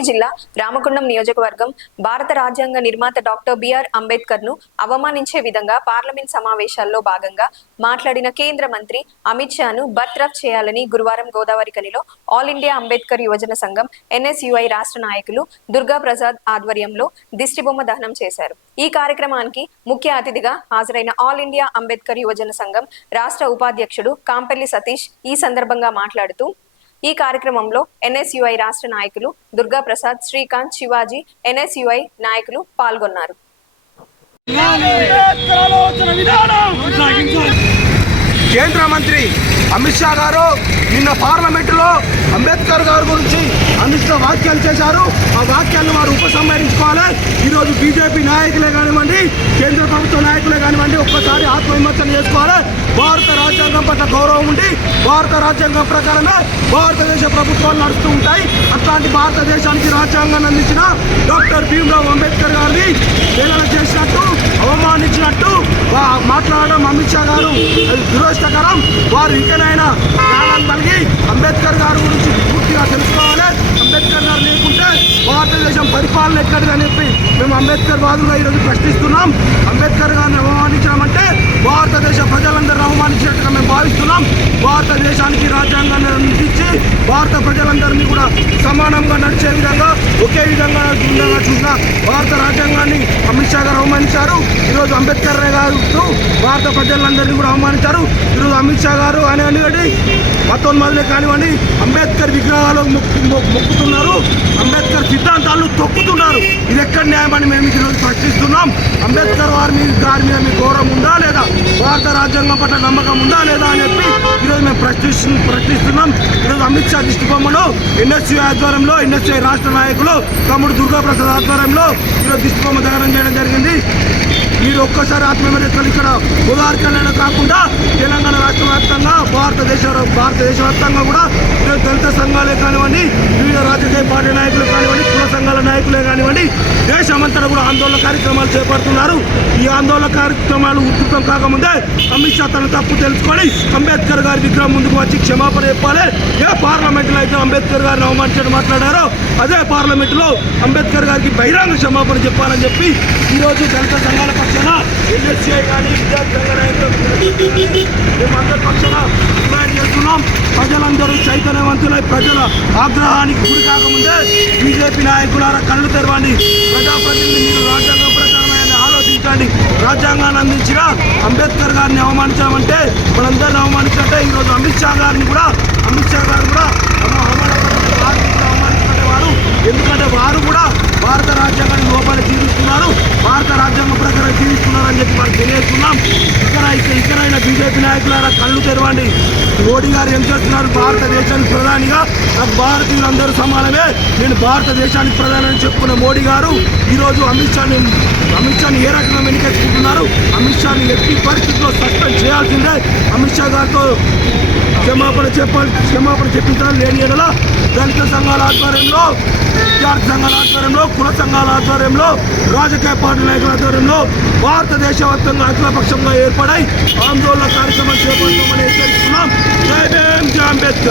పెద్దపల్లి జిల్లా రామగుండం నియోజకవర్గం భారత రాజ్యాంగ నిర్మాత డాక్టర్ బిఆర్ అంబేద్కర్ ను అవమానించే విధంగా పార్లమెంట్ సమావేశాల్లో భాగంగా మాట్లాడిన కేంద్ర మంత్రి అమిత్ షాను బర్తరఫ్ చేయాలని గురువారం గోదావరిఖనిలో ఆల్ ఇండియా అంబేద్కర్ యువజన సంఘం ఎన్ఎస్యుఐ రాష్ట్ర నాయకులు దుర్గా ప్రసాద్ ఆధ్వర్యంలో దిష్టిబొమ్మ దహనం చేశారు। ఈ కార్యక్రమానికి ముఖ్య అతిథిగా హాజరైన ఆల్ ఇండియా అంబేద్కర్ యువజన సంఘం రాష్ట్ర ఉపాధ్యక్షుడు కాంపెల్లి సతీష్ ఈ సందర్భంగా మాట్లాడుతూ ఈ కార్యక్రమంలో ఎన్ఎస్యుఐ రాష్ట్ర నాయకులు దుర్గా ప్రసాద్, శ్రీకాంత్, శివాజీ, ఎన్ఎస్యుఐ నాయకులు పాల్గొన్నారు। కేంద్ర మంత్రి అమిత్ షా గారు నిన్న పార్లమెంటులో అంబేద్కర్ గారి గురించి అనుచిత వ్యాఖ్యలు చేశారు। ఆ వ్యాఖ్యలను వారు ఉపసంహరించుకోవాలి। ఈరోజు బీజేపీ నాయకులే కానివ్వండి, కేంద్ర ప్రభుత్వ నాయకులే కానివ్వండి, ఒక్కసారి ఆత్మవిమర్శన చేసుకోవాలి। భారత రాజ్యాంగం పట్ల గౌరవం ఉండి భారత రాజ్యాంగం ప్రకారమే భారతదేశ ప్రభుత్వాలు నడుస్తూ ఉంటాయి। అట్లాంటి భారతదేశానికి రాజ్యాంగాన్ని అందించిన డాక్టర్ భీమ్రావ్ అంబేద్కర్ గారిని హేళన చేసినట్టు, అవమానించినట్టు మాట్లాడడం అమిత్ షా గారు దురదృష్టకరం। వారు ఇంకనైనా జ్ఞానం కలిగి అంబేద్కర్ గారి గురించి పూర్తిగా తెలుసుకోవాలి। అంబేద్కర్ గారు లేకుంటే భారతదేశం పరిపాలన ఎక్కడిదని చెప్పి మేము అంబేద్కర్ వాదులుగా ఈరోజు ప్రశ్నిస్తున్నాం। అంబేద్కర్ గారిని అవమానించడం అంటే భారతదేశ ప్రజలందరూ అవమానించినట్టుగా మేము భావిస్తున్నాం। భారతదేశానికి రాజ్యాంగాన్ని అందించి భారత ప్రజలందరినీ కూడా సమానంగా నడిచే విధంగా ఒకే విధంగా చూసిన భారత రాజ్యాంగాన్ని అమిత్ షా గారు అవమానించారు। ఈరోజు అంబేద్కర్ గారు భారత ప్రజలందరినీ కూడా అవమానించారు। ఈరోజు అమిత్ షా గారు అనేటువంటి మతోన్మాదులే కానివ్వండి, అంబేద్కర్ విగ్రహాలు మొక్కుతున్నారు, అంబేద్కర్ సిద్ధాంతాలను తొక్కుతున్నారు। ఇది ఎక్కడ న్యాయమని మేము ఈరోజు ప్రశ్నిస్తున్నాం। అంబేద్కర్ గారి మీద మీ గౌరవం ఉందా లేదా, భారత రాజ్యాంగం పట్ల నమ్మకం ఉందా లేదా అని చెప్పి ఈరోజు మేము ప్రశ్నిస్తున్నాం। ఈరోజు అమిత్ షా దిష్టిబొమ్మను ఎన్ఎస్యుఐ ఆధ్వర్యంలో, ఎన్ఎస్యుఐ రాష్ట్ర నాయకులు తమ్ముడు దుర్గా ప్రసాద్ ఆధ్వర్యంలో ఈరోజు దిష్టిబొమ్మ దహనం చేయడం జరిగింది। మీరు ఒక్కసారి ఆత్మవిమర్శలు ఇక్కడ గోదావరిఖనిలో కాకుండా తెలంగాణ రాష్ట్ర వ్యాప్తంగా భారతదేశ వ్యాప్తంగా కూడా దళిత సంఘాలే కానివ్వండి, వివిధ రాజకీయ పార్టీ నాయకులు కానివ్వండి, కుల సంఘాల నాయకులే కానివ్వండి, దేశమంతా కూడా ఆందోళన కార్యక్రమాలు చేపడుతున్నారు। ఈ ఆందోళన కార్యక్రమాలు ఉధృతం కాకముందే అమిత్ షా తన తప్పు తెలుసుకొని అంబేద్కర్ గారి విగ్రహం ముందుకు వచ్చి క్షమాపణ చెప్పాలి। ఏ పార్లమెంట్లో అయితే అంబేద్కర్ గారిని అవమానించడం మాట్లాడారో అదే పార్లమెంటులో అంబేద్కర్ గారికి బహిరంగ క్షమాపణ చెప్పాలని చెప్పి ఈరోజు దళిత సంఘాల పక్షాన ఎన్ఎస్సీఐ కానీ విద్యార్థి సంఘ నాయకులు మేమందరి పక్షాన డిమాండ్ చేస్తున్నాం। ప్రజలందరూ చైతన్యవంతులై ప్రజల ఆగ్రహానికి గురి కాకముందే బీజేపీ నాయకులారా కళ్ళు తెరవండి। ప్రజాప్రతినిధి మీరు రాజ్యాంగం ప్రకారమైన ఆలోచించండి। రాజ్యాంగాన్ని అందించిన అంబేద్కర్ గారిని అవమానించామంటే మనందరిని అవమానించంటే ఈరోజు అమిత్ షా గారు కూడా అవమానించుకునేవారు। ఎందుకంటే వారు కూడా భారత రాజ్యాంగాన్ని లోపల జీవిస్తున్నారు, భారత రాజ్యాంగం ప్రకారం జీవిస్తున్నారు అని చెప్పి మనం తెలియజేస్తున్నాం। ఇకనైనా బీజేపీ నాయకులారా కళ్ళు తెరవండి। మోడీ గారు ఏం చేస్తున్నారు, భారతదేశానికి ప్రధానిగా నాకు భారతీయులందరూ సమానమే, నేను భారతదేశానికి ప్రధాని అని చెప్పుకున్న మోడీ గారు ఈరోజు అమిత్ షాని ఏ రకంగా వెనుకెత్తుకుంటున్నారు। అమిత్ షాని ఎట్టి పరిస్థితుల్లో సస్పెండ్ చేయాల్సిందే। అమిత్ షా గారితో క్షమాపణ చెప్పించడం లేని ఎడల దళిత సంఘాల ఆధ్వర్యంలో, విద్యార్థి సంఘాల ఆధ్వర్యంలో, కుల సంఘాల ఆధ్వర్యంలో, రాజకీయ పార్టీ నాయకుల ఆధ్వర్యంలో భారతదేశ వ్యాప్తంగా అఖిలపక్షంగా ఏర్పడై ఆందోళన కార్యక్రమం చేపడతామని హెచ్చరిస్తున్నాం। జై భీమ్, జై అంబేద్కర్।